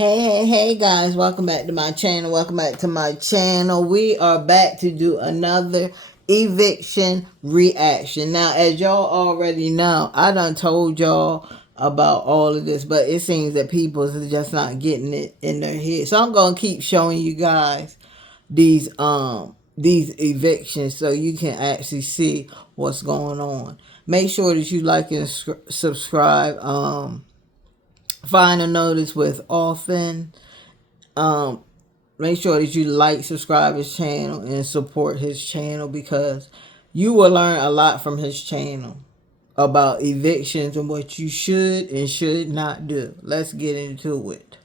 Hey guys, welcome back to my channel. We are back to do another eviction reaction. Now, as y'all already know, I done told y'all about all of this, but it seems that people is just not getting it in their head. So I'm gonna keep showing you guys these evictions so you can actually see what's going on. Make sure that you like and subscribe. Find a notice with often. Make sure that you like, subscribe his channel, and support his channel because you will learn a lot from his channel about evictions and what you should and should not do. Let's get into it.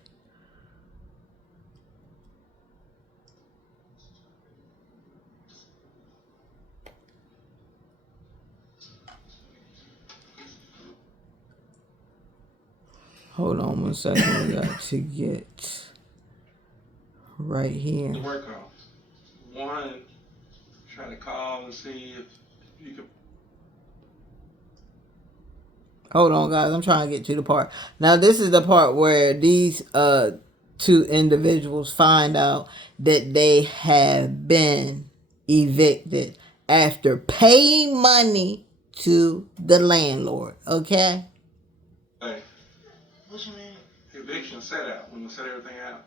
Hold on 1 second. We got to get right here. The work off. One, try to call and see if you could. Hold on, guys. I'm trying to get to the part. Now, this is the part where these two individuals find out that they have been evicted after paying money to the landlord. Okay? Hey, What you mean? eviction set out. We're going to set everything out.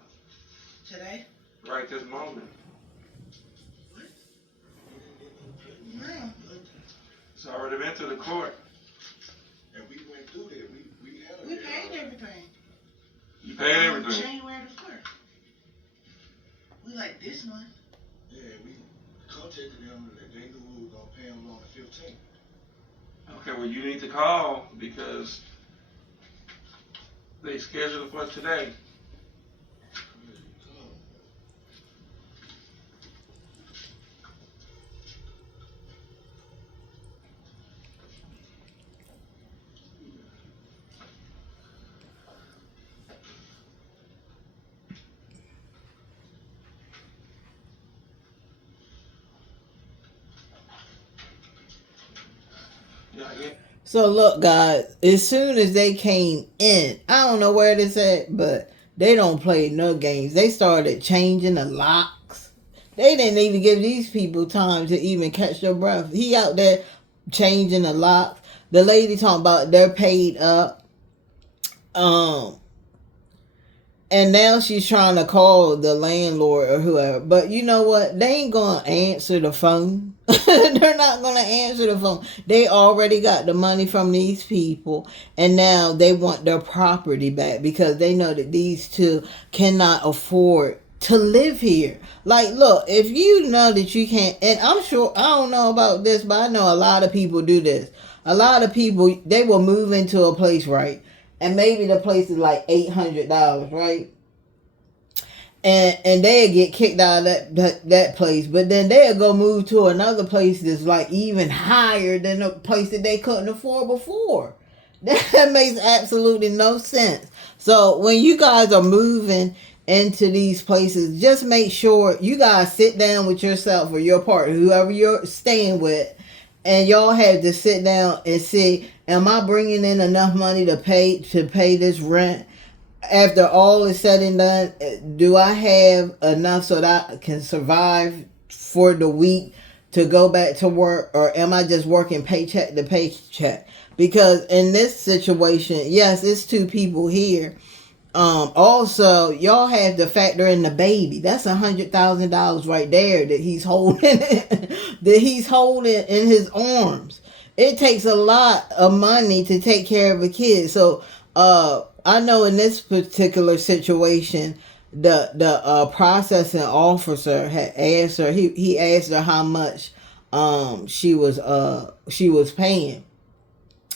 Today? Right this moment. What? No. It's already been to the court. And we went through there. We had We paid everything. You paid everything. January the 1st. We like this month. Yeah, we contacted them and they knew we were going to pay them on the 15th. Okay, well, you need to call because they scheduled it for today. Yeah. So, look, guys. As soon as they came in, I don't know where this at, but they don't play no games. They started changing the locks. They didn't even give these people time to even catch their breath. He out there changing the locks. The lady talking about they're paid up. And now she's trying to call the landlord or whoever. But you know what? They ain't going to answer the phone. They're not going to answer the phone. They already got the money from these people. And now they want their property back because they know that these two cannot afford to live here. Like, look, if you know that you can't, and I'm sure, I don't know about this, but I know a lot of people do this. A lot of people, they will move into a place, right? And maybe the place is like $800, right? And they'll get kicked out of that place. But then they'll go move to another place that's like even higher than the place that they couldn't afford before. That makes absolutely no sense. So when you guys are moving into these places, just make sure you guys sit down with yourself or your partner, whoever you're staying with, and y'all have to sit down and see, am I bringing in enough money to pay this rent? After all is said and done, do I have enough so that I can survive for the week to go back to work, or am I just working paycheck to paycheck? Because in this situation, yes, it's two people here. Also, y'all have to factor in the baby. That's $100,000 right there that he's holding, that he's holding in his arms. It takes a lot of money to take care of a kid. So, I know in this particular situation, the processing officer had asked her. He asked her how much she was paying.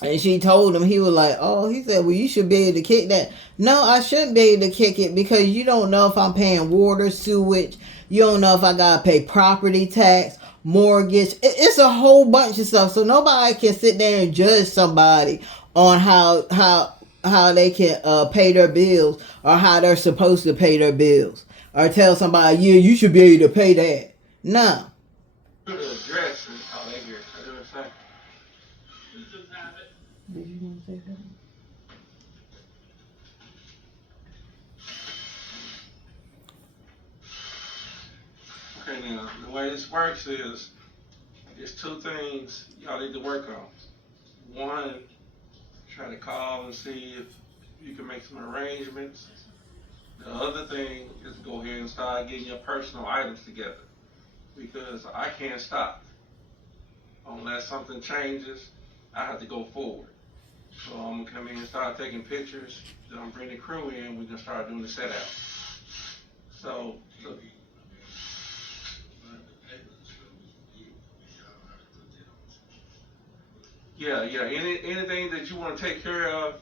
And she told him, he was like, oh, he said, well, you should be able to kick that. No, I shouldn't be able to kick it because you don't know if I'm paying water, sewage. You don't know if I got to pay property tax, mortgage. It's a whole bunch of stuff. So nobody can sit there and judge somebody on how they can pay their bills or how they're supposed to pay their bills. Or tell somebody, yeah, you should be able to pay that. No. The address and all that here. I do say. Did you want to say something? way this works is, there's two things y'all need to work on. One, try to call and see if you can make some arrangements. The other thing is to go ahead and start getting your personal items together, because I can't stop. Unless something changes, I have to go forward. So I'm gonna come in and start taking pictures, then I'm bringing the crew in, we can start doing the setup. So yeah, anything that you want to take care of,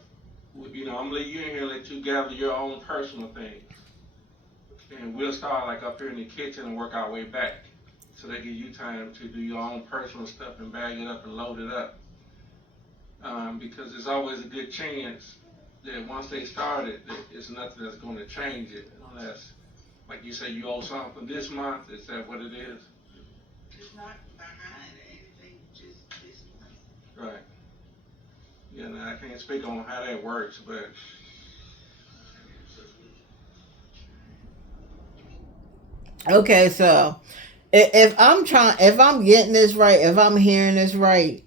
I'm gonna leave you in here and let you gather your own personal things. And we'll start like up here in the kitchen and work our way back. So that gives you time to do your own personal stuff and bag it up and load it up. Because there's always a good chance that once they start it, that it's nothing that's going to change it, unless, like you say, you owe something this month. Is that what it is? It's not behind anything, just this month. Right. Yeah, now I can't speak on how that works, but Okay, so if I'm getting this right, if I'm hearing this right,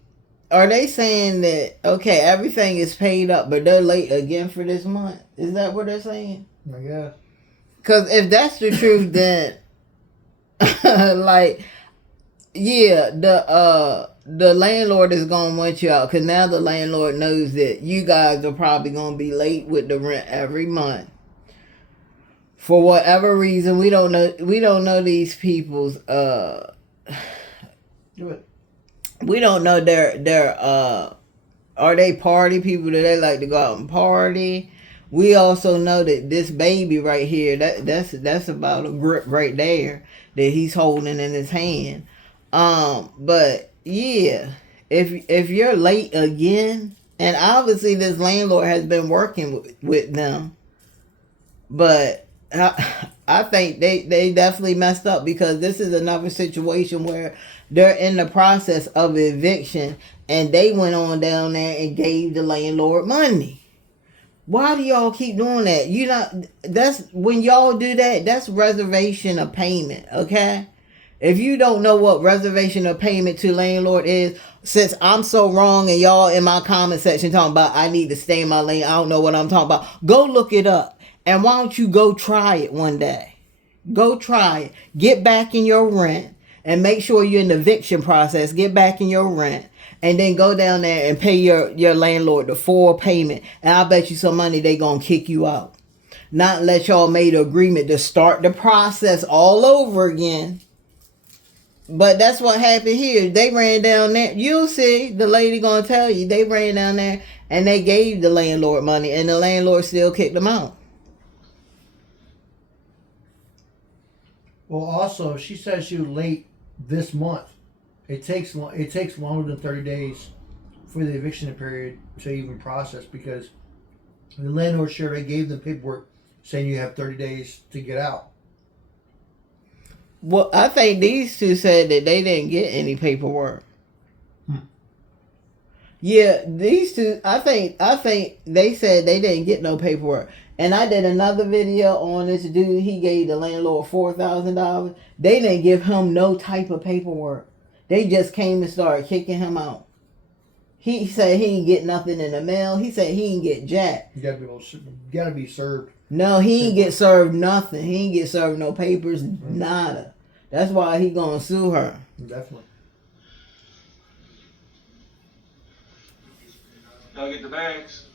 are they saying that, okay, everything is paid up, but they're late again for this month? Is that what they're saying? I guess. Because if that's the truth, then like, yeah, the landlord is gonna want you out, because now the landlord knows that you guys are probably gonna be late with the rent every month. For whatever reason, we don't know these people's Do it. we don't know their are they party people? Do they like to go out and party? We also know that this baby right here, that's about a grip right there that he's holding in his hand. But yeah, if you're late again, and obviously this landlord has been working with them, but I think they definitely messed up, because this is another situation where they're in the process of eviction and they went on down there and gave the landlord money. Why do y'all keep doing that? That's when y'all do that, that's reservation of payment, okay? If you don't know what reservation of payment to landlord is, since I'm so wrong and y'all in my comment section talking about I need to stay in my lane, I don't know what I'm talking about, go look it up. And why don't you go try it one day? Go try it. Get back in your rent and make sure you're in the eviction process. Get back in your rent and then go down there and pay your landlord the full payment. And I bet you some money they gonna kick you out. Not unless y'all made an agreement to start the process all over again. But that's what happened here. They ran down there. You'll see, the lady gonna tell you, they ran down there and they gave the landlord money, and the landlord still kicked them out. Well, also, she said she was late this month. It takes longer than 30 days for the eviction period to even process, because the landlord sure they gave them paperwork saying you have 30 days to get out. Well, I think these two said that they didn't get any paperwork. Yeah, these two, I think they said they didn't get no paperwork. And I did another video on this dude. He gave the landlord $4,000. They didn't give him no type of paperwork. They just came and started kicking him out. He said he didn't get nothing in the mail. He said he didn't get jack. You gotta be served. No, he didn't get served nothing. He didn't get served no papers, nada. That's why he gonna sue her. Definitely. y'all get the bags.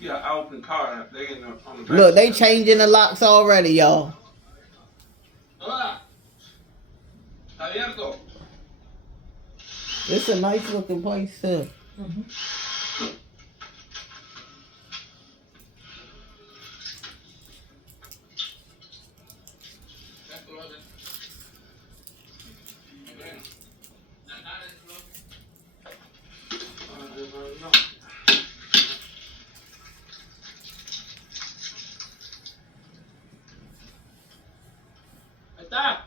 Yeah, I opened the car. They on the back. Look, they changing the locks already, y'all. Hola. Abierto. It's a nice looking place too. Está.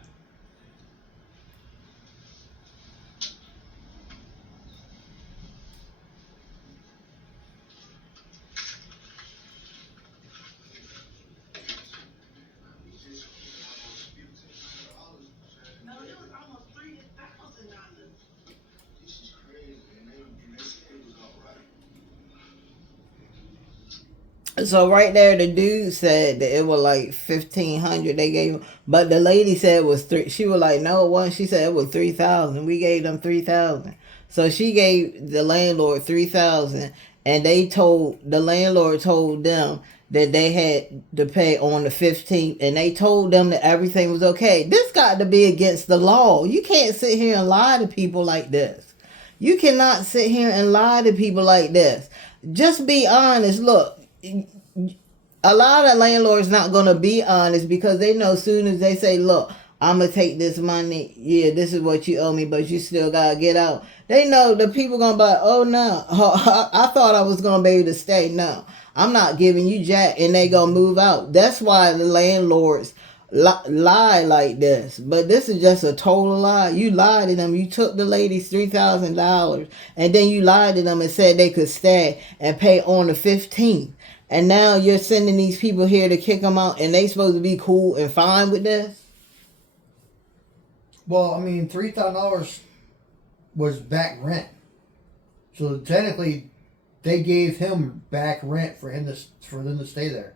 So right there, the dude said that it was like 1,500 they gave him, but the lady said it was three. She was like, no, it wasn't. She said it was 3,000. We gave them 3,000. So she gave the landlord 3,000, and the landlord told them that they had to pay on the 15th, and they told them that everything was okay. This got to be against the law. You can't sit here and lie to people like this. You cannot sit here and lie to people like this. Just be honest. Look, a lot of landlords not going to be honest because they know as soon as they say, look, I'm going to take this money. Yeah, this is what you owe me, but you still got to get out. They know the people going to be like, oh, no, I thought I was going to be able to stay. No, I'm not giving you jack, and they going to move out. That's why the landlords lie like this. But this is just a total lie. You lied to them. You took the ladies $3,000, and then you lied to them and said they could stay and pay on the 15th. And now you're sending these people here to kick them out, and they supposed to be cool and fine with this? Well, I mean, $3,000 was back rent. So technically, they gave him back rent for them to stay there.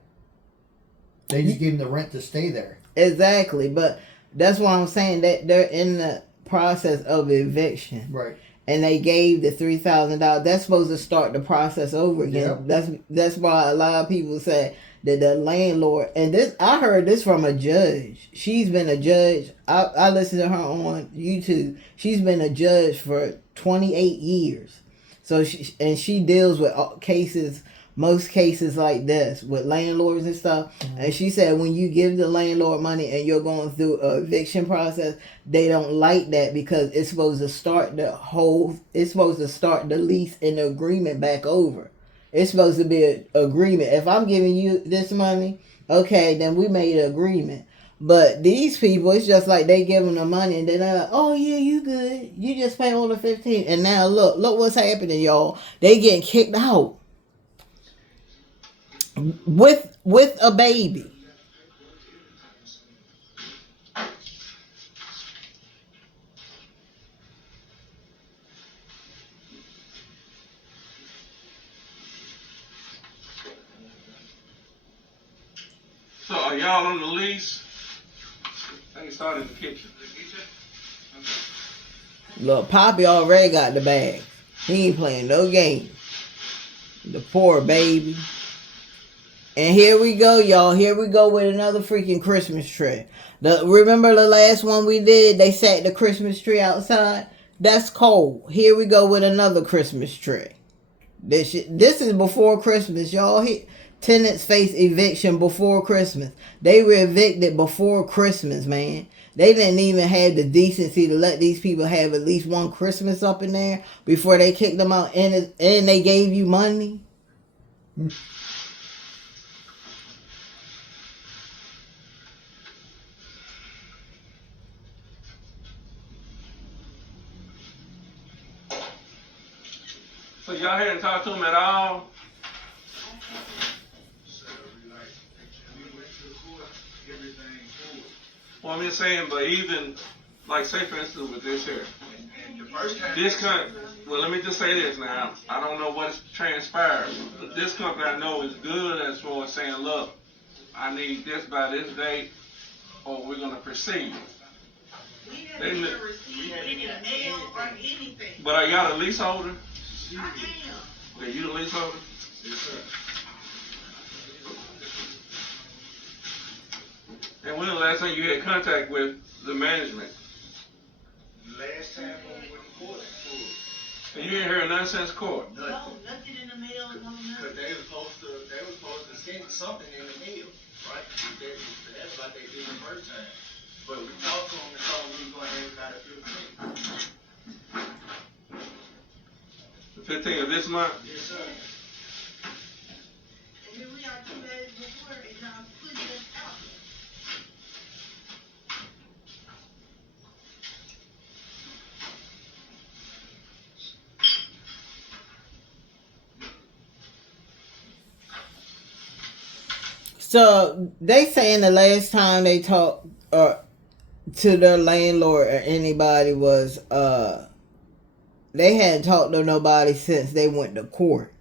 They just gave him the rent to stay there. Exactly, but that's why I'm saying that they're in the process of eviction. Right. And they gave the $3,000. That's supposed to start the process over again. Yep. That's why a lot of people say that the landlord, and this I heard this from a judge. She's been a judge. I listened to her on YouTube. She's been a judge for 28 years. So she deals with cases, most cases like this with landlords and stuff. Mm-hmm. And she said when you give the landlord money and you're going through a eviction process, they don't like that because it's supposed to start the lease and the agreement back over. It's supposed to be an agreement. If I'm giving you this money, okay, then we made an agreement. But these people, it's just like they give them the money and then they're like, oh yeah, you good. You just pay on the 15th. And now look what's happening, y'all. They getting kicked out. With a baby. So are y'all on the lease? I started in the kitchen. Look, Poppy already got the bag. He ain't playing no games. The poor baby. And here we go, y'all. Here we go with another freaking Christmas tree. Remember the last one we did? They sat the Christmas tree outside. That's cold. Here we go with another Christmas tree. This is before Christmas, y'all. Tenants face eviction before Christmas. They were evicted before Christmas, man. They didn't even have the decency to let these people have at least one Christmas up in there before they kicked them out, and they gave you money. So y'all hadn't talked to him at all? Well, I'm just saying, but even, like, say for instance with this here. Well, let me just say this now. I don't know what's transpired, but this company I know is good as far as saying, look, I need this by this date, or we're going to proceed. We didn't even receive any mail or anything. But are y'all the leaseholder? I am. Okay, you the leaseholder? Yes, sir. And when the last time you had contact with the management? Last time when we went to court. And you didn't hear nothing since court? No, nothing in the mail, no nothing. Because they were supposed to send something in the mail, right? That's like they did the first time. But we talked to them and told them we were going to have it by the 15th. The 15th of this month? Yes, sir. And here we are 2 days before, and y'all putting us out. So they saying the last time they talked to their landlord or anybody was they hadn't talked to nobody since they went to court.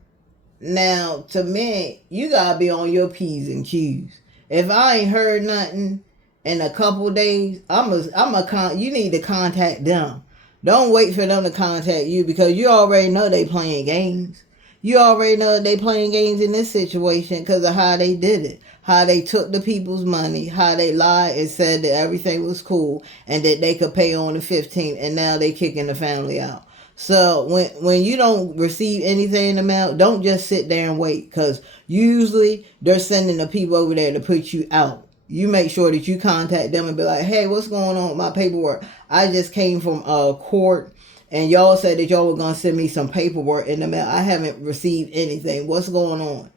Now, to me, you gotta be on your P's and Q's. If I ain't heard nothing in a couple days, you need to contact them. Don't wait for them to contact you because you already know they playing games. You already know they playing games in this situation because of how they did it. How they took the people's money, how they lied and said that everything was cool and that they could pay on the 15th, and now they kicking the family out. So when you don't receive anything in the mail, don't just sit there and wait, because usually they're sending the people over there to put you out. You make sure that you contact them and be like, hey, what's going on with my paperwork? I just came from court and y'all said that y'all were going to send me some paperwork in the mail. I haven't received anything. What's going on?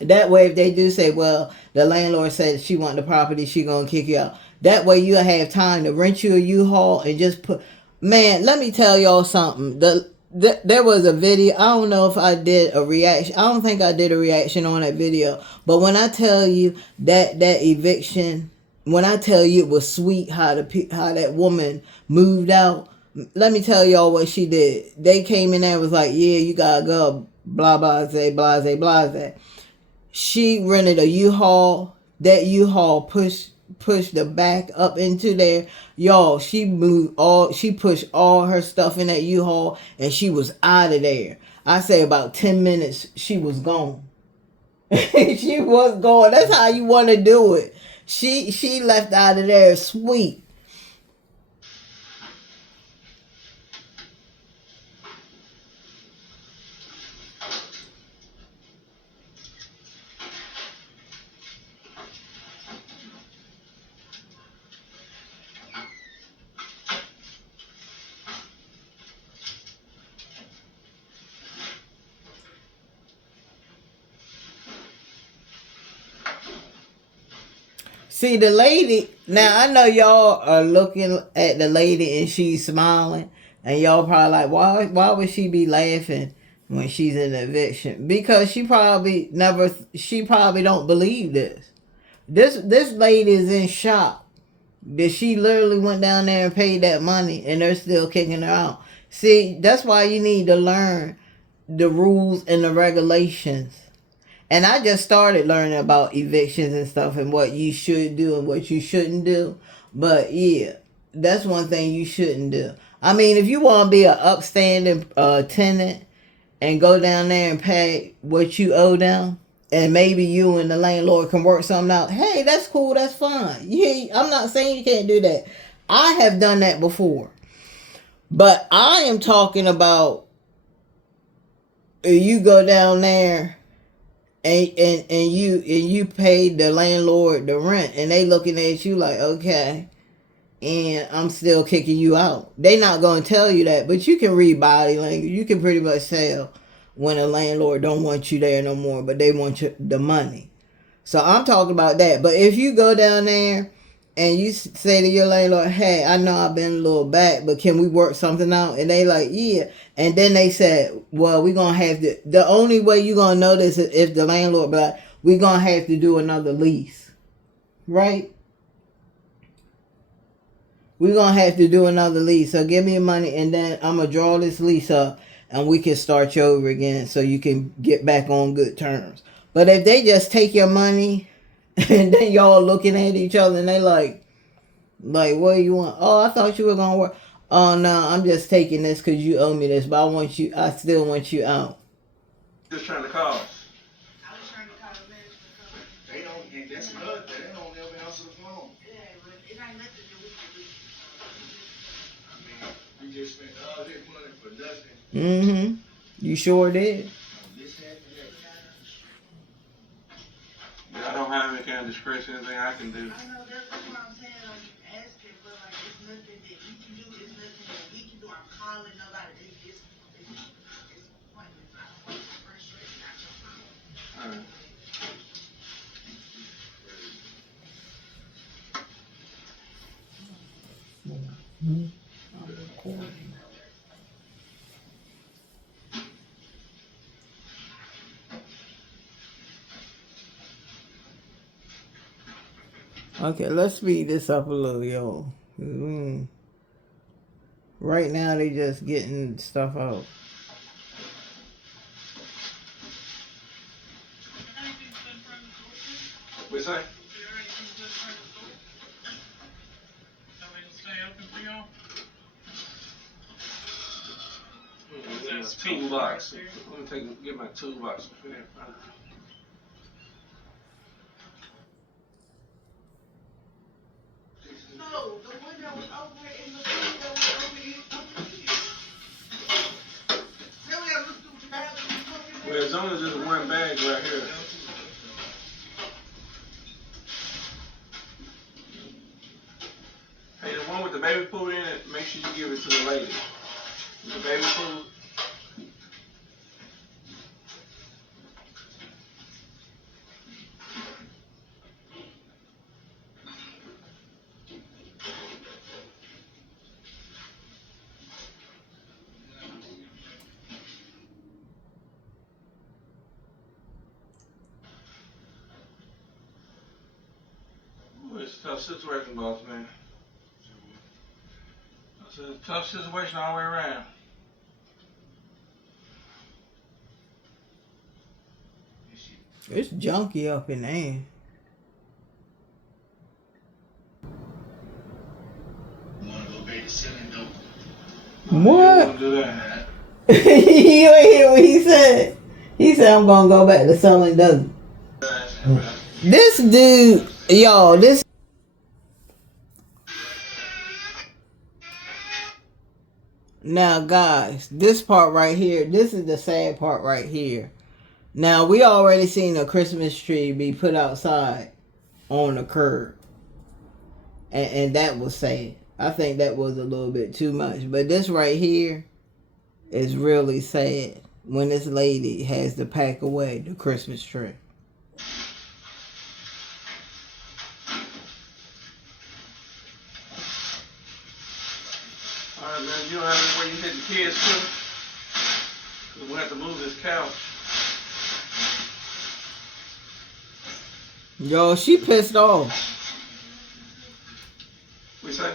That way, if they do say, well, the landlord said she want the property, she going to kick you out. That way you'll have time to rent you a U-Haul and just put... Man, let me tell y'all something. There was a video. I don't know if I did a reaction. I don't think I did a reaction on that video. But when I tell you that eviction, when I tell you it was sweet how that woman moved out, let me tell y'all what she did. They came in there and was like, yeah, you gotta go, blah, blah, say, blah, say, blah, say. She rented a U-Haul. That U-Haul pushed the back up into there. Y'all, she pushed all her stuff in that U-Haul and she was out of there. I say about 10 minutes, she was gone. She was gone. That's how you want to do it. She left out of there sweet. See, the lady, now I know y'all are looking at the lady and she's smiling, and y'all probably like, why would she be laughing when she's in eviction? Because she probably don't believe this. This lady is in shock that she literally went down there and paid that money and they're still kicking her out. See, that's why you need to learn the rules and the regulations. And I just started learning about evictions and stuff and what you should do and what you shouldn't do. But yeah, that's one thing you shouldn't do. I mean, if you want to be an upstanding tenant and go down there and pay what you owe them, and maybe you and the landlord can work something out, hey, that's cool, that's fine. Yeah, I'm not saying you can't do that. I have done that before. But I am talking about you go down there and you paid the landlord the rent and they looking at you like, okay, and I'm still kicking you out. They not going to tell you that, but you can read body language. You can pretty much tell when a landlord don't want you there no more, but they want the money. So I'm talking about that. But if you go down there and you say to your landlord, hey, I know I've been a little back, but can we work something out? And they like, yeah. And then they said, well, we're going to have to, the only way you're going to know this is if the landlord be like, we're going to have to do another lease. Right? We're going to have to do another lease. So give me your money and then I'm going to draw this lease up and we can start you over again so you can get back on good terms. But if they just take your money and then y'all looking at each other and they like, what do you want? Oh, I thought you were going to work. Oh, no, I'm just taking this because you owe me this, but I still want you out. Just trying to call. I was trying to call the management company. They don't, and that's another thing, they don't ever answer the phone. Yeah, but it ain't nothing that we can do. I mean, we just spent all this money for nothing. Mm-hmm. You sure did. This happened, that. I don't have any kind of discretion, anything I can do. I know that's what I'm saying. I'm asking, but like it's nothing that you can do. It's nothing that we can do. I'm calling nobody. It's pointless. I don't want to frustrate you out your phone. Alright. Okay, let's speed this up a little, yo. Right now, they just getting stuff out. We say? Toolbox. Let me get my toolbox. No, the one that was over in the field that was over here. Tell me I looked through the bathroom. Well, as long as there's one bag right here. Hey, the one with the baby food in it, make sure you give it to the lady. The baby food. Ooh, it's a tough situation, boss man. It's a tough situation all the way around. It's junky up in there. What? Do that. You ain't hear what he said? He said, I'm gonna go back to selling dope. This dude, yo, this. Now, guys, this part right here, this is the sad part right here. Now, we already seen a Christmas tree be put outside on the curb. And that was sad. I think that was a little bit too much. But this right here is really sad when this lady has to pack away the Christmas tree. Alright, man, you don't have anywhere you take the kids to? Because we have to move this couch. Yo, she pissed off. We say?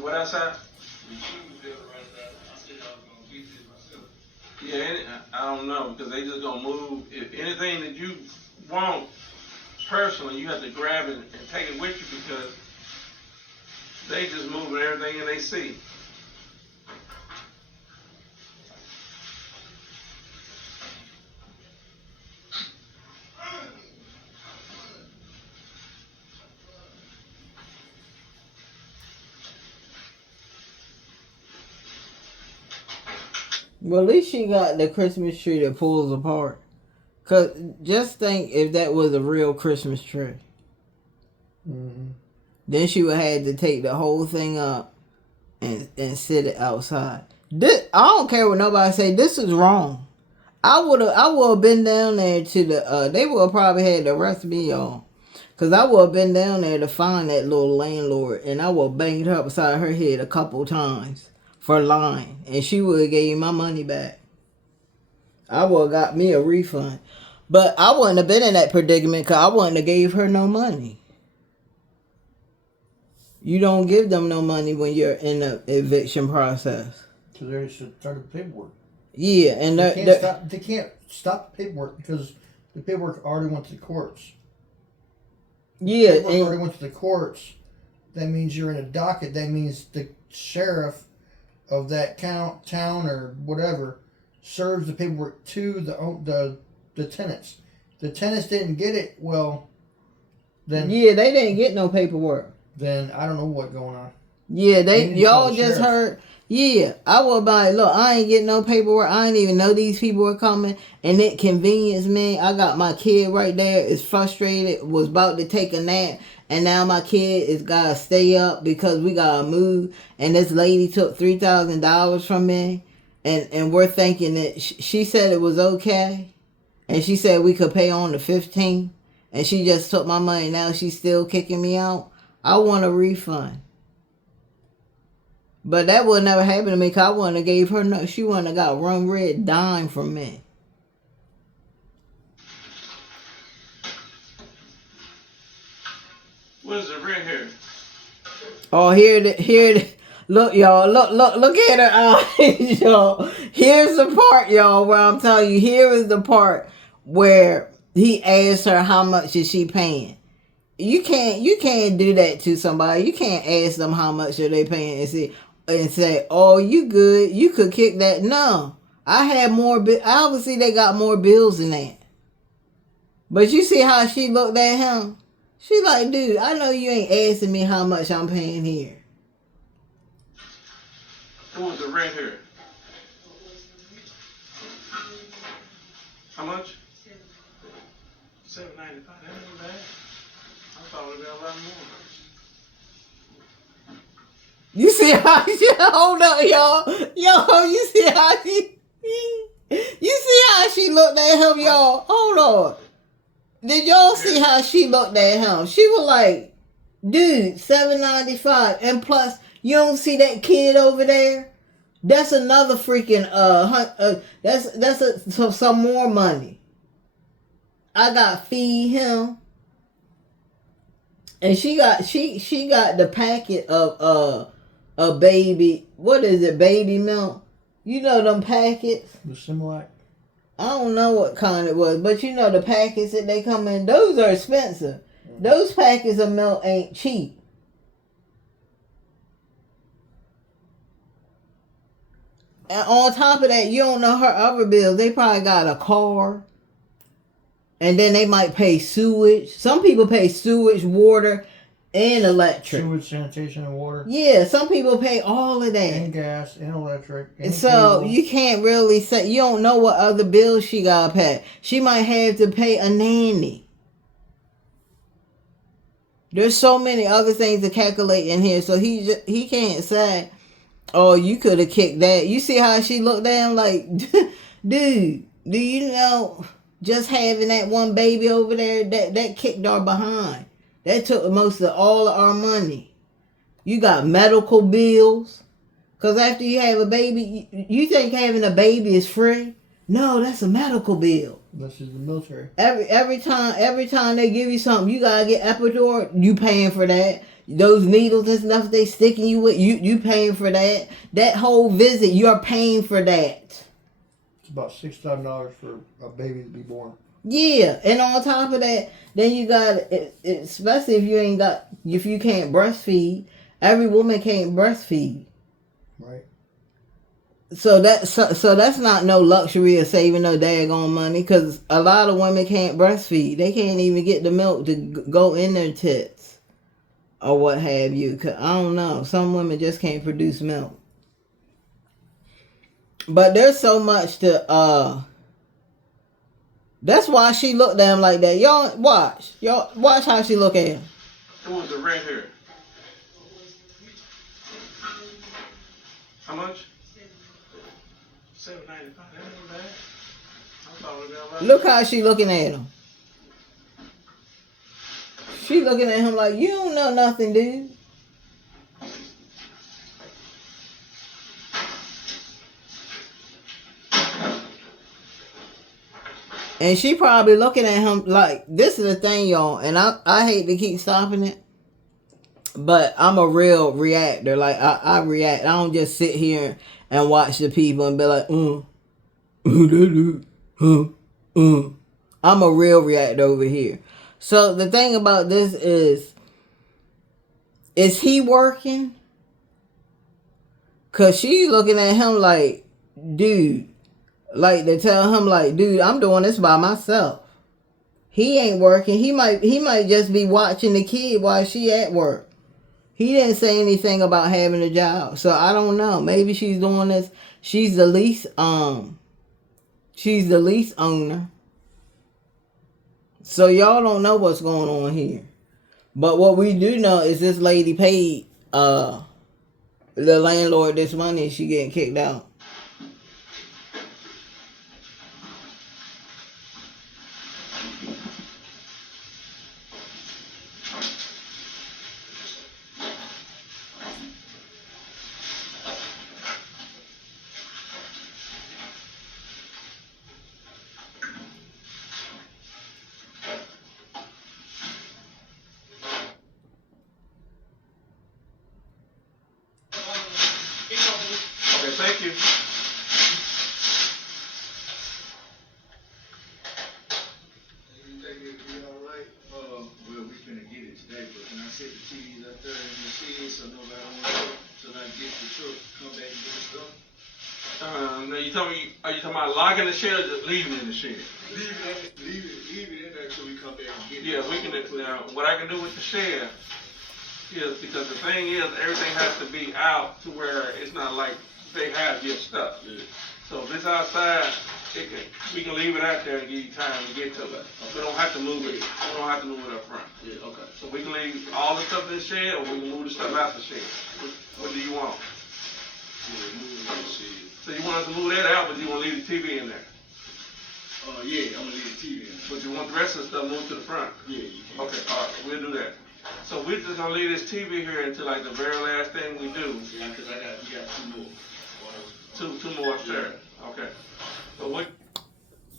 What outside? Yeah, I don't know, because they just gonna move. If anything that you want personally, you have to grab it and take it with you, because they just moving everything and they see. Well, at least she got the Christmas tree that pulls apart. Cause just think if that was a real Christmas tree. Mm-hmm. Then she would have to take the whole thing up and sit it outside. This, I don't care what nobody say. This is wrong. I would have been down there to the. They would have probably had to arrest me, y'all. Cause I would have been down there to find that little landlord, and I would have banged her upside her head a couple times for lying, and she would have gave my money back. I would have got me a refund, but I wouldn't have been in that predicament because I wouldn't have gave her no money. You don't give them no money when you're in the eviction process. So they should start the paperwork. Yeah, and they can't stop the paperwork because the paperwork already went to the courts. Yeah, The paperwork already went to the courts. That means you're in a docket. That means the sheriff of that town or whatever serves the paperwork to the tenants. The tenants didn't get it. Well, then yeah, they didn't get no paperwork. Then I don't know what's going on. Yeah, y'all just heard. Yeah, I was like, look, I ain't getting no paperwork. I ain't even know these people were coming. And it convenienced me. I got my kid right there. Is frustrated. Was about to take a nap. And now my kid is got to stay up because we got to move. And this lady took $3,000 from me. And we're thinking that she said it was okay. And she said we could pay on the 15th. And she just took my money. Now she's still kicking me out. I want a refund. But that would never happen to me, because I wouldn't have gave her no. She wouldn't have got one red dime from me. What is it right here? Oh, here, look, y'all, look at her eyes, y'all. Here's the part, y'all, where I'm telling you. Here is the part where he asked her how much is she paying. You can't do that to somebody. You can't ask them how much are they paying and say, oh, you good? You could kick that. No, I had more. Obviously, they got more bills than that. But you see how she looked at him. She like, dude, I know you ain't asking me how much I'm paying here. What was it right here? How much? $7.95. That ain't bad. I thought it would be a lot more. You see how she, hold up, y'all. Yo, you see how she, you see how she looked at him, y'all. Hold on. Did y'all see how she looked at him? She was like, dude, $7.95. And plus, you don't see that kid over there? That's another freaking, that's some more money. I got feed him. And she got the packet of a baby, what is it, baby milk? You know them packets? The Similac. I don't know what kind it was, but you know the packets that they come in, those are expensive. Those packets of milk ain't cheap. And on top of that, you don't know her other bills. They probably got a car. And then they might pay sewage. Some people pay sewage, water, and electric. Sewage, sanitation, and water. Yeah, some people pay all of that. And gas, and electric, and So cable. you can't really say, you don't know what other bills she got to pay. She might have to pay a nanny. There's so many other things to calculate in here. So he can't say, oh, you could have kicked that. You see how she looked at him like, dude, do you know... Just having that one baby over there, that kicked our behind. That took most of all of our money. You got medical bills. Because after you have a baby, you think having a baby is free? No, that's a medical bill. This is the military. Every time they give you something, you gotta get epidural, you paying for that. Those needles and stuff they sticking you with, you paying for that. That whole visit, you're paying for that. It's about $6,000 for a baby to be born. Yeah, and on top of that, then you got, especially if you can't breastfeed, every woman can't breastfeed. Right. So that's not no luxury of saving no daggone money, because a lot of women can't breastfeed. They can't even get the milk to go in their tits or what have you. 'Cause I don't know. Some women just can't produce milk. But there's so much to that's why she looked at him like that. Y'all watch how she look at him. What was it right here? How much? $7.95. That ain't bad. I thought it would be a lot. Look how she looking at him. She looking at him like, you don't know nothing, dude. And she probably looking at him like, this is the thing, y'all, and I hate to keep stopping it, but I'm a real reactor. Like, I react. I don't just sit here and watch the people and be like, I'm a real reactor over here. So the thing about this is he working? Because she looking at him like, dude, like to tell him like, dude, I'm doing this by myself. He ain't working. He might just be watching the kid while she at work. He didn't say anything about having a job. So I don't know. Maybe she's doing this. She's the lease owner. So y'all don't know what's going on here. But what we do know is this lady paid the landlord this money and she getting kicked out. Thank you. You think it'll be all right? Well, we finna get it today, but can I set the TVs up there in the shed so nobody won't go till I get the truck, come back and get the stuff? Now you tell me, are you talking about locking the shed or just leaving it in the shed? Leave it in there till we come back and get it. Yeah, we can. Now, what I can do with the shed is, because the thing is, everything has to be out to where it's not like they have your stuff. Yeah. So if it's outside, we can leave it out there and give you time to get to it. We don't have to move it. We don't have to move it up front. Yeah, okay. So we can leave all the stuff in the shed, or we can move the stuff out the shed. What do you want? Yeah, move it in the shed. So you want us to move that out, but you want to leave the TV in there? Yeah, I'm gonna leave the TV in there. But you want the rest of the stuff moved to the front? Yeah, you can. Okay, all right, we'll do that. So we're just gonna leave this TV here until like the very last thing we do. Yeah, because we got two more. Two more upstairs. Okay. So what?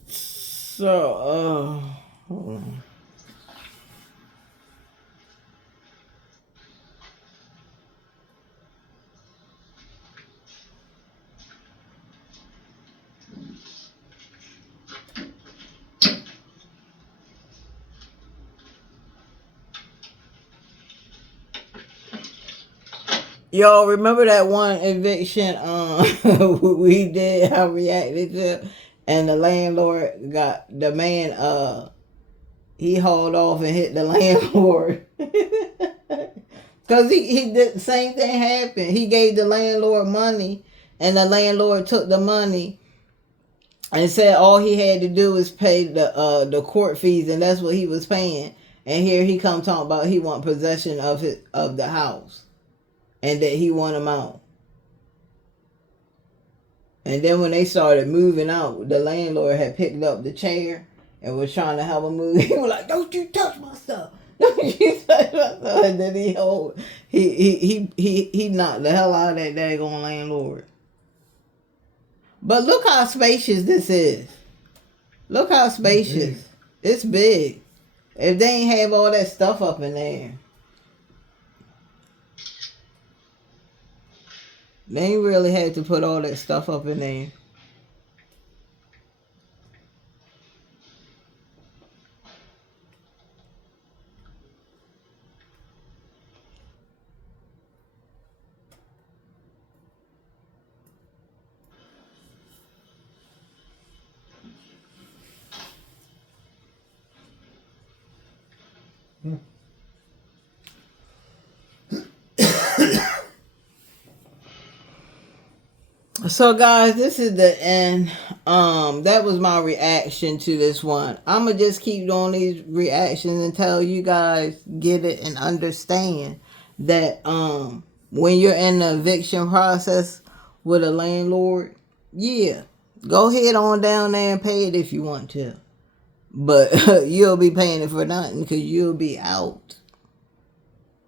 So, hold on. Y'all remember that one eviction we did, I reacted to, and the landlord got the man he hauled off and hit the landlord. Cause he did the same thing happened. He gave the landlord money and the landlord took the money and said all he had to do was pay the court fees, and that's what he was paying. And here he come talking about he want possession of the house. And that he want him out. And then when they started moving out, the landlord had picked up the chair and was trying to help him move. He was like, "Don't you touch my stuff! Don't you touch my stuff!" And then he knocked the hell out of that daggone landlord. But look how spacious this is. Look how spacious. It's big. If they ain't have all that stuff up in there. They ain't really had to put all that stuff up in there. So guys, this is the end. That was my reaction to this one. I'ma just keep doing these reactions until you guys get it and understand that when you're in the eviction process with a landlord, yeah, go ahead on down there and pay it if you want to. But you'll be paying it for nothing because you'll be out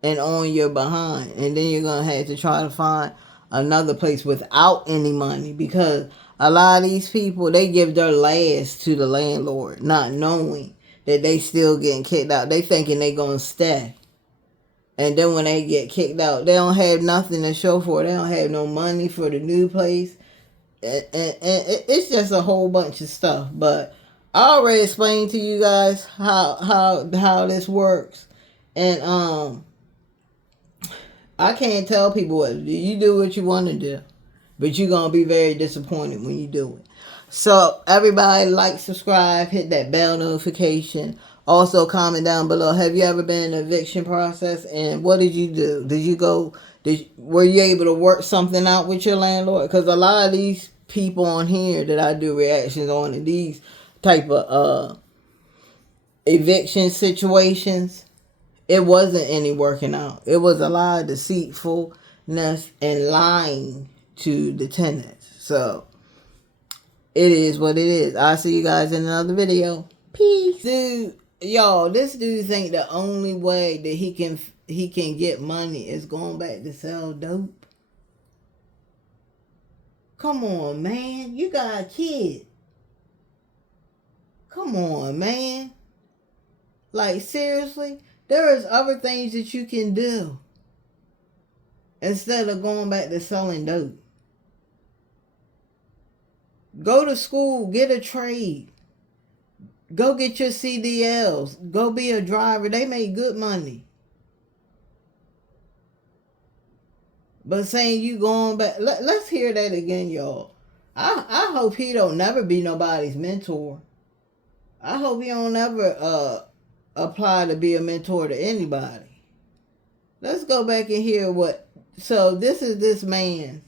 and on your behind. And then you're going to have to try to find another place without any money, because a lot of these people, they give their last to the landlord, not knowing that they still getting kicked out. They thinking they gonna stay, and then when they get kicked out, they don't have nothing to show for it. They don't have no money for the new place, and it's just a whole bunch of stuff. But I already explained to you guys how this works, and I can't tell people what to do. You do what you want to do. But you're going to be very disappointed when you do it. So, everybody, like, subscribe, hit that bell notification. Also, comment down below. Have you ever been in an eviction process? And what did you do? Were you able to work something out with your landlord? Because a lot of these people on here that I do reactions on in these type of eviction situations, it wasn't any working out. It was a lot of deceitfulness and lying to the tenants. So, it is what it is. I'll see you guys in another video. Peace. Dude, y'all, this dude think the only way that he can get money is going back to sell dope. Come on, man. You got a kid. Come on, man. Like, seriously? There is other things that you can do instead of going back to selling dope. Go to school, get a trade. Go get your CDLs. Go be a driver. They make good money. But saying you going back, let's hear that again, y'all. I hope he don't never be nobody's mentor. I hope he don't ever apply to be a mentor to anybody. Let's go back and hear what. So this is this man's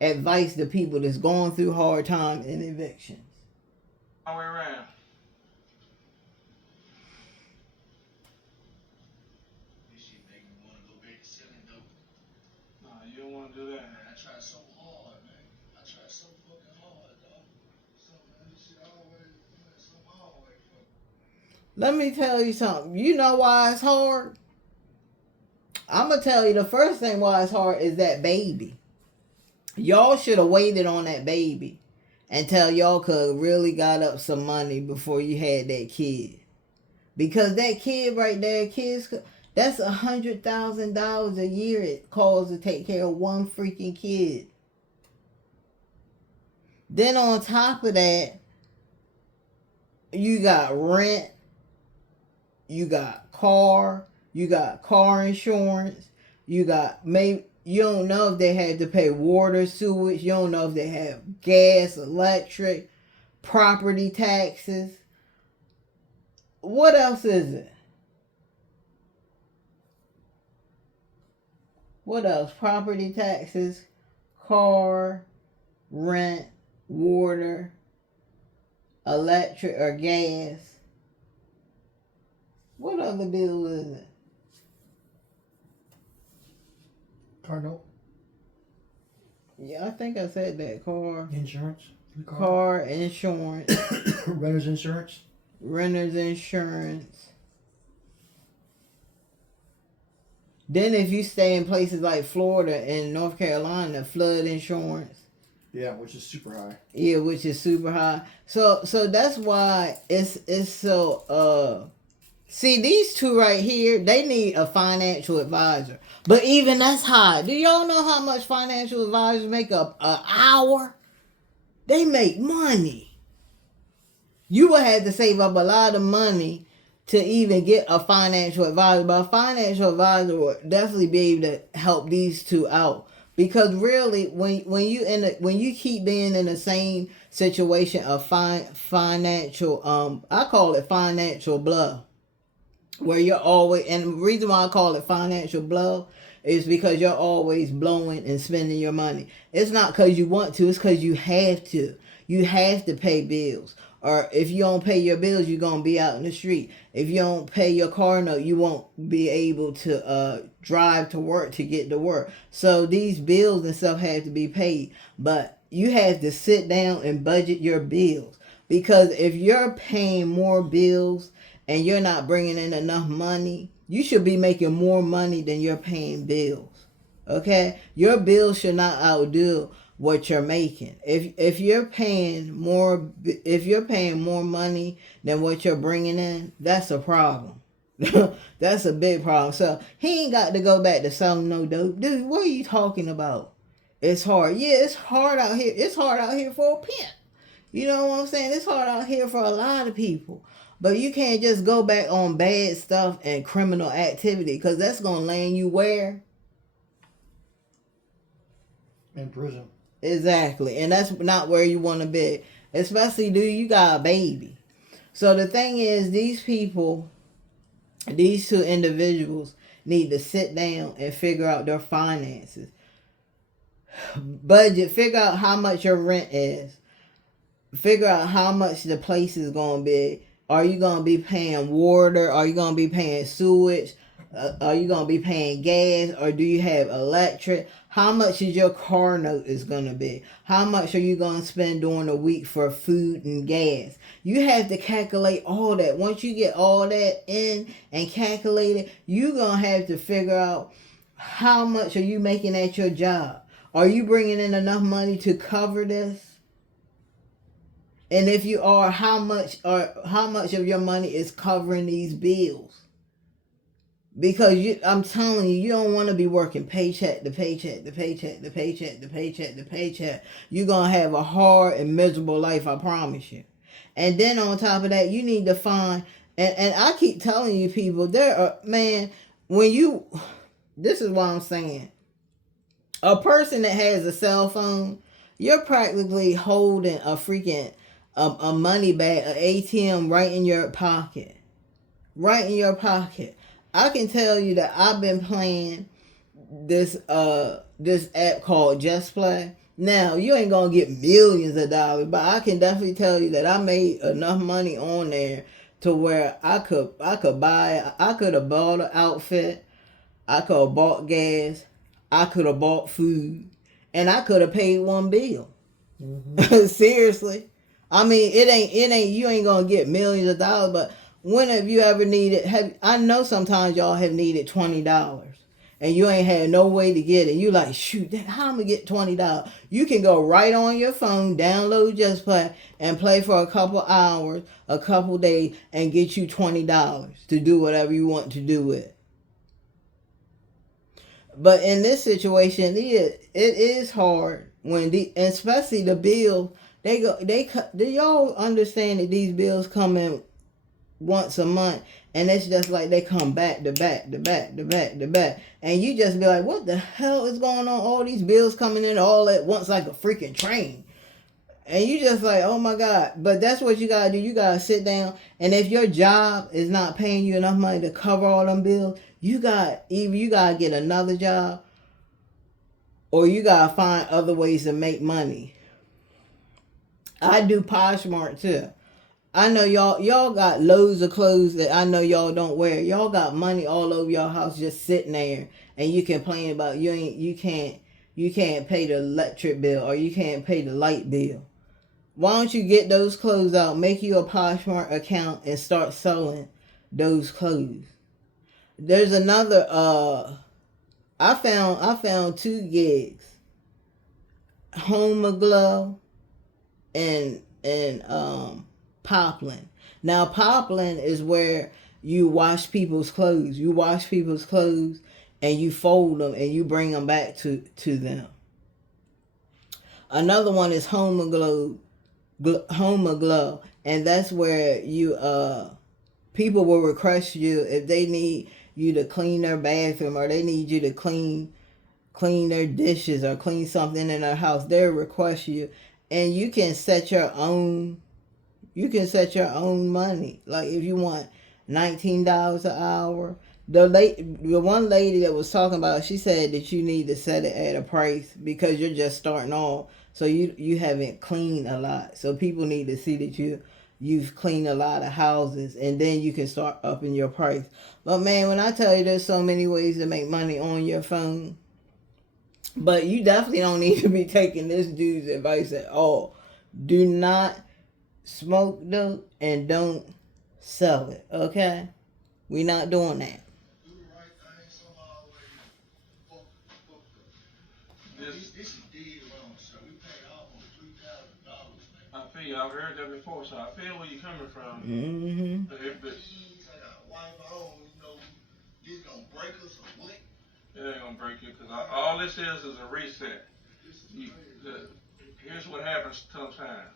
advice to people that's going through hard times in evictions. All the way around. This shit make me wanna go back to selling dope. Nah, you don't want to do that. Man, I try so hard, man. I try so fucking hard, dog. So, man, this shit always, man, something always fucking. Let me tell you something. You know why it's hard? I'm going to tell you the first thing why it's hard is that baby. Y'all should have waited on that baby until y'all could really got up some money before you had that kid. Because that kid right there, that's $100,000 a year it costs to take care of one freaking kid. Then on top of that, you got rent, you got car insurance, you don't know if they had to pay water, sewage, you don't know if they have gas, electric, property taxes. What else is it? What else? Property taxes, car, rent, water, electric or gas. What other bill is it? Car note. Yeah, I think I said that. Car Insurance. insurance, Renter's insurance. renter's insurance. Then if you stay in places like Florida and North Carolina, flood insurance. Yeah, which is super high. Yeah, which is super high. So that's why it's so see, these two right here, they need a financial advisor. But even that's high. Do y'all know how much financial advisors make up an hour? They make money. You will have to save up a lot of money to even get a financial advisor. But a financial advisor will definitely be able to help these two out. Because really, when you keep being in the same situation of financial, I call it financial bluff, where you're always, and the reason why I call it financial bluff is because you're always blowing and spending your money. It's not because you want to, it's because you have to. You have to pay bills. Or if you don't pay your bills, you're going to be out in the street. If you don't pay your car note, you won't be able to drive to work to get to work. So these bills and stuff have to be paid. But you have to sit down and budget your bills. Because if you're paying more bills and you're not bringing in enough money, you should be making more money than you're paying bills. Okay? Your bills should not outdo what you're making. If you're paying more money than what you're bringing in, that's a problem. That's a big problem. So he ain't got to go back to selling no dope. Dude, what are you talking about? It's hard. Yeah, it's hard out here. It's hard out here for a pimp. You know what I'm saying? It's hard out here for a lot of people. But you can't just go back on bad stuff and criminal activity, because that's going to land you where? In prison. Exactly. And that's not where you want to be. Especially, dude, you got a baby. So the thing is, these people, these two individuals need to sit down and figure out their finances. Budget. Figure out how much your rent is. Figure out how much the place is going to be. Are you going to be paying water? Are you going to be paying sewage? Are you going to be paying gas? Or do you have electric? How much is your car note is going to be? How much are you going to spend during the week for food and gas? You have to calculate all that. Once you get all that in and calculate it, you're going to have to figure out how much are you making at your job. Are you bringing in enough money to cover this? And if you are, how much of your money is covering these bills? Because I'm telling you, you don't want to be working paycheck to paycheck to paycheck to paycheck to paycheck to paycheck. You're going to have a hard and miserable life, I promise you. And then on top of that, you need to find, and I keep telling you people, this is what I'm saying. A person that has a cell phone, you're practically holding a freaking, a money bag, an ATM right in your pocket. Right in your pocket. I can tell you that I've been playing this app called Just Play. Now, you ain't gonna get millions of dollars, but I can definitely tell you that I made enough money on there to where I could have bought an outfit, I could have bought gas, I could have bought food, and I could have paid one bill. Mm-hmm. Seriously. I mean, it ain't you ain't gonna get millions of dollars, but when have you ever needed, I know sometimes y'all have needed $20 and you ain't had no way to get it. You like, shoot, how am I gonna get $20? You can go right on your phone, download Just Play, and play for a couple hours, a couple days, and get you $20 to do whatever you want to do with. But in this situation, it is hard when especially the bills, do y'all understand that these bills come in once a month, and it's just like they come back to back to back to back to back, and you just be like, what the hell is going on? All these bills coming in all at once like a freaking train, and you just like, oh my God. But that's what you gotta do. You gotta sit down, and if your job is not paying you enough money to cover all them bills, you gotta get another job, or you gotta find other ways to make money. I do Poshmark too. I know y'all got loads of clothes that I know y'all don't wear. Y'all got money all over your house just sitting there, and you complain about you can't pay the electric bill, or you can't pay the light bill. Why don't you get those clothes out, make you a Poshmark account, and start selling those clothes? There's another I found 2 gigs. Home Glow and Poplin. Now, Poplin is where you wash people's clothes. You wash people's clothes and you fold them and you bring them back to them. Another one is Home Glow, and that's where you people will request you if they need you to clean their bathroom, or they need you to clean their dishes or clean something in their house. They'll request you, and you can set your own. You can set your own money. Like if you want $19 an hour. The one lady that was talking about, she said that you need to set it at a price because you're just starting off. So you haven't cleaned a lot. So people need to see that you've cleaned a lot of houses, and then you can start upping your price. But man, when I tell you there's so many ways to make money on your phone, but you definitely don't need to be taking this dude's advice at all. Do not smoke dope and don't sell it, okay? We're not doing that. Do the right thing somehow. This is dead wrong, sir. We paid almost $3,000, man. I feel you. I've heard that before, so I feel where you're coming from. Mm-hmm. But I got a wife at home, this gonna break us or what? It ain't gonna break you, because all this is a reset. Here's what happens sometimes.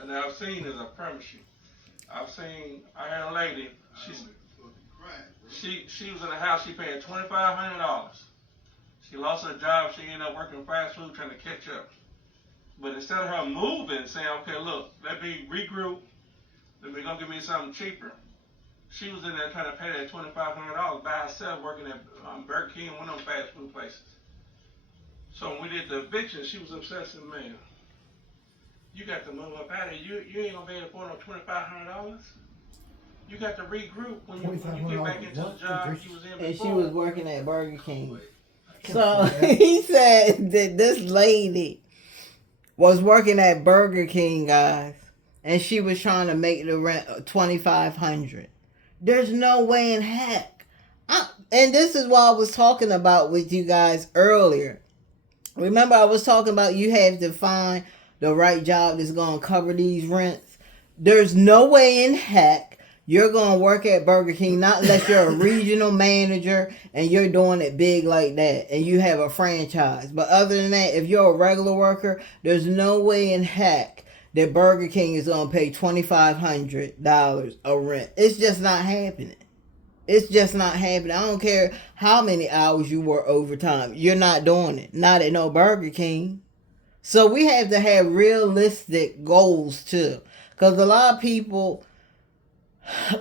And I've seen this, I promise you. I had a lady, she was in a house, she paid $2,500. She lost her job, she ended up working fast food trying to catch up. But instead of her moving, saying, okay, look, let me regroup, let me go give me something cheaper, she was in there trying to pay that $2,500 by herself, working at Berserk, one of them fast food places. So when we did the eviction, she was upset, said, man, you got to move up out of here. You ain't gonna be able to afford no $2,500. You got to regroup when you get back into the job you was in before. And she was working at Burger King. So he said that this lady was working at Burger King, guys, and she was trying to make the rent $2,500. There's no way in heck. And this is what I was talking about with you guys earlier. Remember, I was talking about you have to find the right job that's going to cover these rents. There's no way in heck you're going to work at Burger King, not unless you're a regional manager and you're doing it big like that and you have a franchise. But other than that, if you're a regular worker, there's no way in heck that Burger King is going to pay $2,500 a rent. It's just not happening. It's just not happening. I don't care how many hours you work overtime. You're not doing it. Not at no Burger King. So we have to have realistic goals too. Because a lot of people,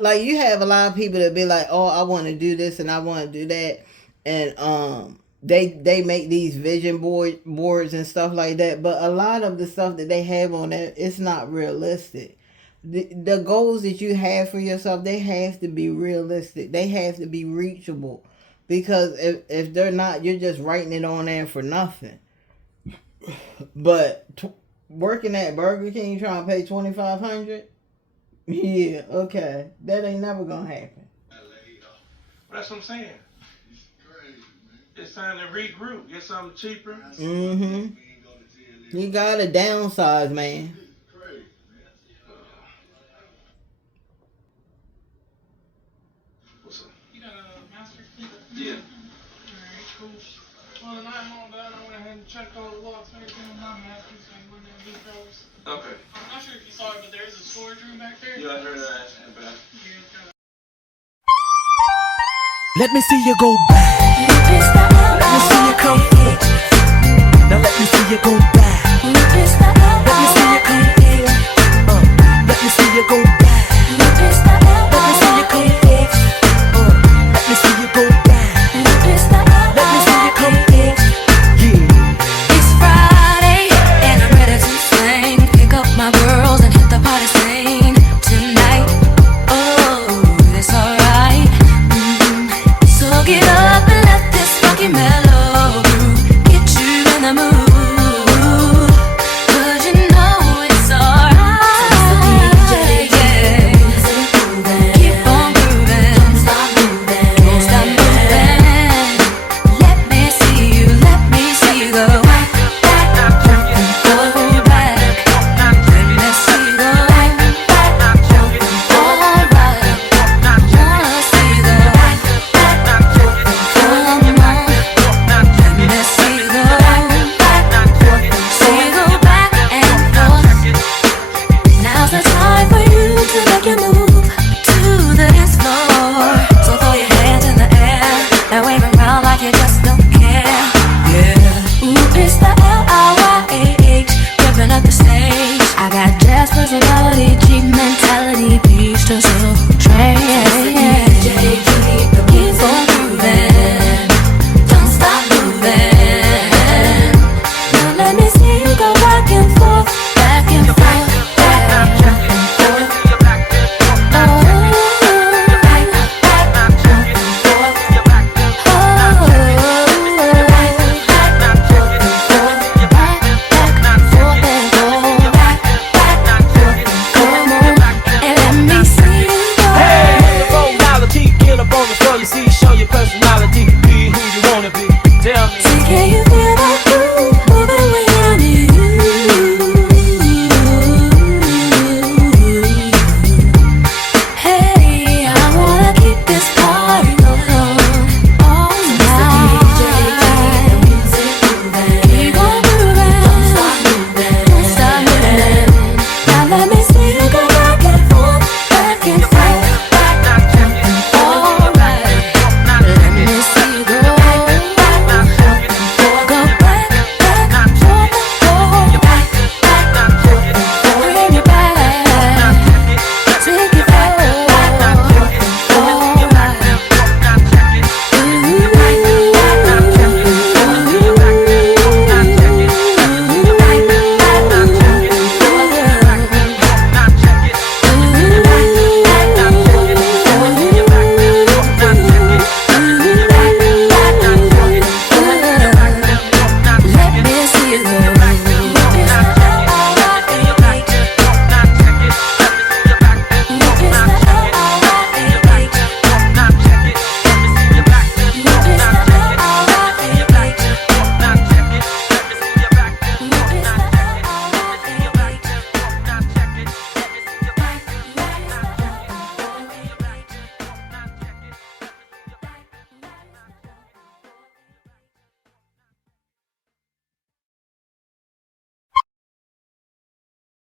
like you have a lot of people that be like, oh, I want to do this and I want to do that. And they make these vision boards and stuff like that. But a lot of the stuff that they have on there, it's not realistic. The goals that you have for yourself, they have to be realistic. They have to be reachable. Because if they're not, you're just writing it on there for nothing. But working at Burger King trying to pay $2,500, yeah, okay, that ain't never gonna happen. That's what I'm saying. It's crazy, man. It's time to regroup, get something cheaper. Mm-hmm. You gotta downsize, man. It's crazy, man. What's up? You got a master key? Yeah. Alright, cool. Well, the night I'm on that, I went ahead and checked all the locks and everything on my master, so I went in and details. Okay. I'm not sure if you saw it, but there is a storage room back there. Yeah, I heard that. But Yeah, it's got a Let me see you go back. Let me see you come forward. Now let me see you go back. Let me see you come forward. Let me see you go back. Let me see you come forward. Let me see you go back. Let me see you come forward. Yeah. It's Friday and I'm ready to sing. Pick up my girls and hit the party scene tonight. Oh, it's alright. So get up and let this funky mellow groove get you in the mood. 'Cause you know it's alright. Yeah. Keep on grooving. Don't stop moving. Let me see you go. Back, go back. Let me see you go. Back, all right. Wanna see you go. Come on. Let me see you go. See you go back and forth. Now's the time for you to make your move to the dance floor. So throw your hands in the air and wave around like you just don't care. Yeah. Ooh, it's the LIYH ripping up the stage. I got jazz personality, G mentality, peach to soul train.